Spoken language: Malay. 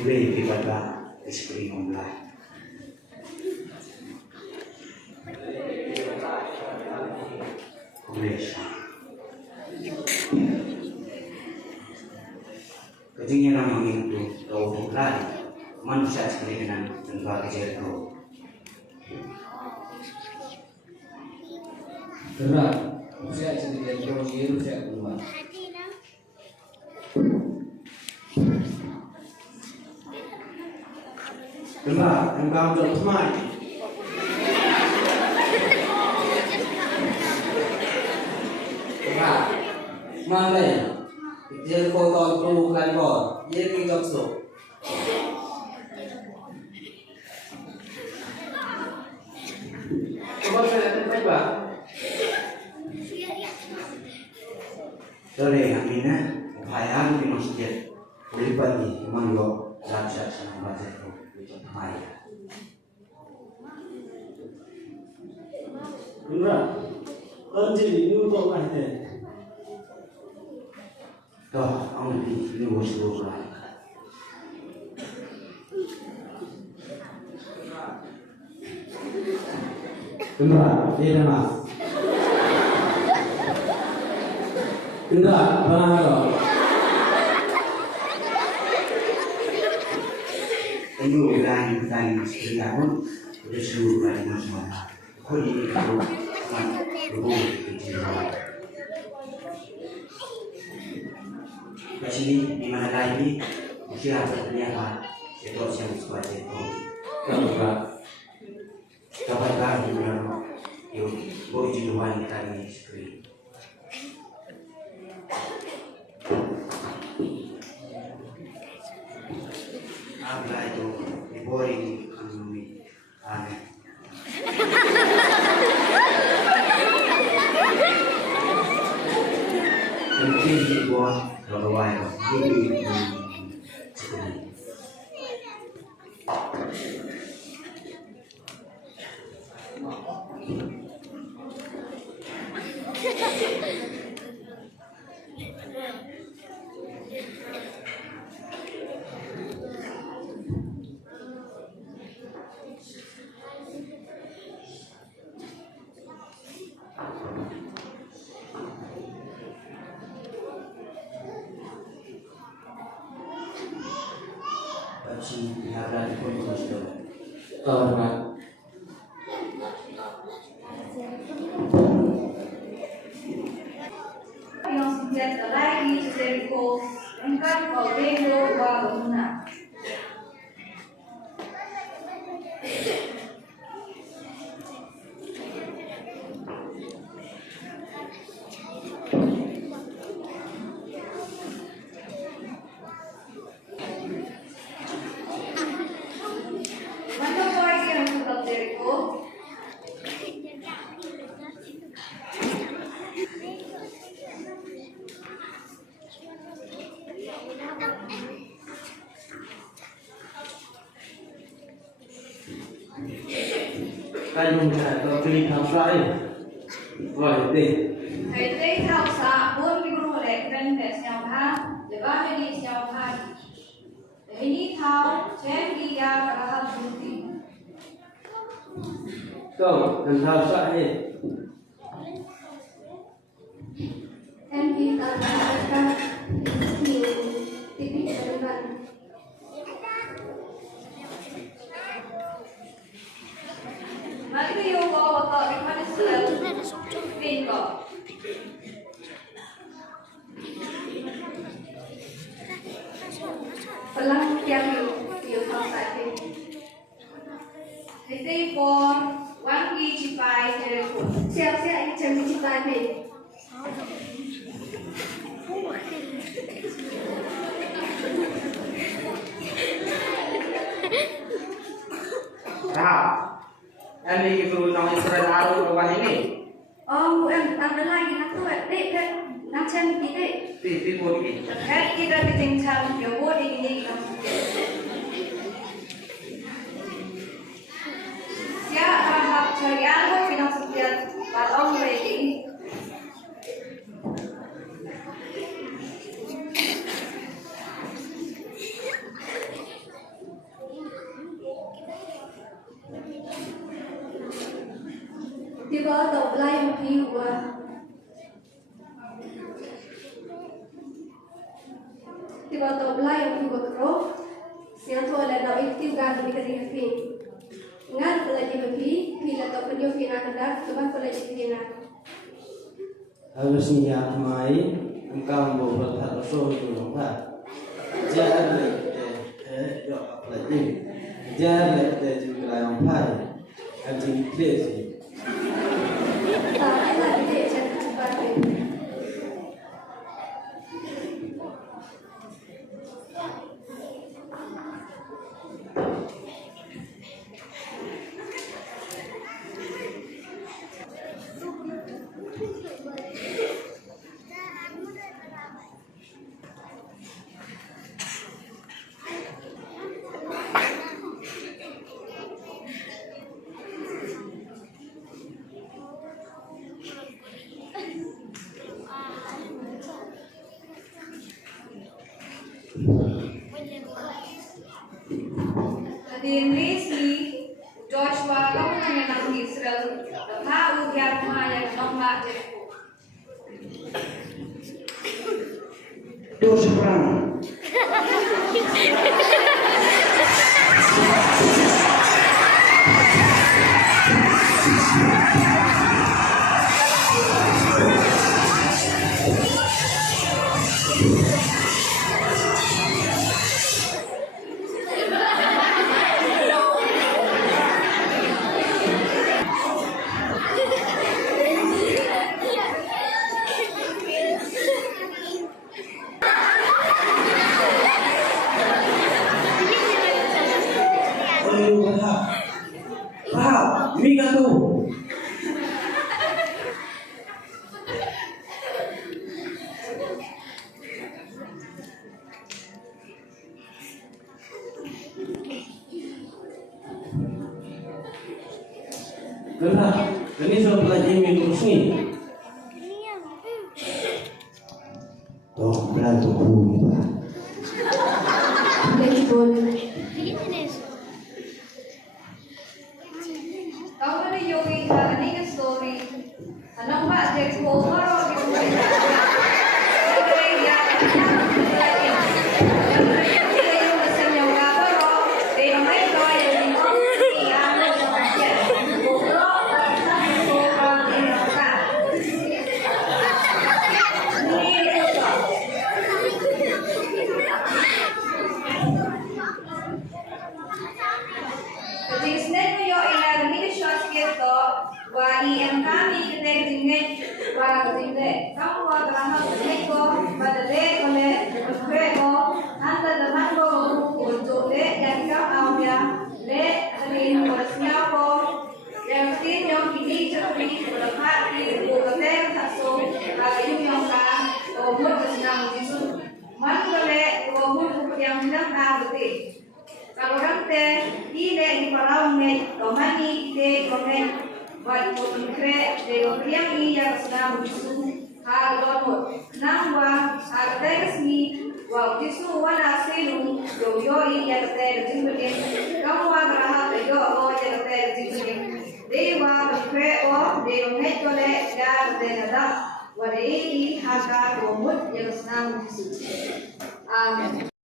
Boleh daripada isteri kumpulan. Boleh. Ketinggian nama itu tahu kumpulan manusia sekali dengan tempat kecil. Berat, saya sendiri yang jauh saya keluar. Berat, engkau untuk semai. Berat, mana ya? Dia kotor tu kan bor, dia kita tu. Coba saya tanya pak. Boleh, Amina. Upaya di masjid. Boleh bagi manggo raja sama masjid tu. Hai. Berat. Nanti ini untuk mana? Toh, ang ini musuh lah. Berat, dia mas. Berat, benar. Ini bukan seperti apa? Sudah seluruh dari masyarakat. Kau ini kalau berhubung dengan di sini di mana lagi siapa ternyata itu yang sebagai itu. Dapat kali yang boleh dijual kali seperti. Apa itu boring ekonomi aneh. Mungkin dibuat kalau wajar ini Rahab pun sudah. Yang senjata lagi Jericho, engkau kau bendo wa bangunan. Cái dùng trả cho cái thao xoay gọi để Hãy thấy thao xạ bốn cái đồ lệ bên để nhau ha, để ba bên đi nhau ha. Để đi thao chém đi ra và hấp thụ đi. câu cần thao xoay Em đi ta ra nhiều titik terdepan. Mari yung bawa ko, mana selalu pin ko. Pelang yang yung sa atin. Ito yung for 1 kg Jericho. Siap-siap ini Jericho tadi. Rahab. Em đi từ trong Israel ở qua thế này. Em ada lagi nak tu, dek kan nak cakap kita. Ti buat ini. Kita bikin cara dia buat ini kan. Ya, Rahab cari aku pinang setiap balong lagi. Tiba tau belai mungkin gua. Tiba tau belai mungkin gua khraw. Siang tu ada nak ikut gan di kedai kafe. Ngan pelajari mungkin, bila tau penjual fina kedai, tuan pelajari fina. Harus niat mai, engkau mau berhak rasul tu nampak. Jangan jawab lagi. Jangan juga yang pai. Jingpyllait. Tak ada dek cakap cepat. Di Indonesia, Joshua kamu menang Israel. Tahu dia rumah yang nombak Jericho. Terus perang. Rahab, ini kan tu. Gerak, ini soal pelajari minggu ni. Toh, berantu ku kita. Lagi boleh. Kau ada yogi hari ni story. Anak mak Jericho baru kita. Yang kami kita jingit para jingit kamu akan jingit ko pada dek oleh khraw anda dengan ko untuk dek yang kau awya dek ini harusnya ko yang tin yang kini jadi berapa di bukan satu lagi yang kan umur senang jisu mana boleh umur yang sedang betul kalau nanti ini di parau ni domani dek komen Baik konkret dengan yang ia sedang bisu hal donor nangwa hal resmi wa bisu wana selu yo ia kata jingpyllait kamu agar yo ia kata jingpyllait dewa konkret o dewa metole dar denada wa dei haka domut yang sedang bisu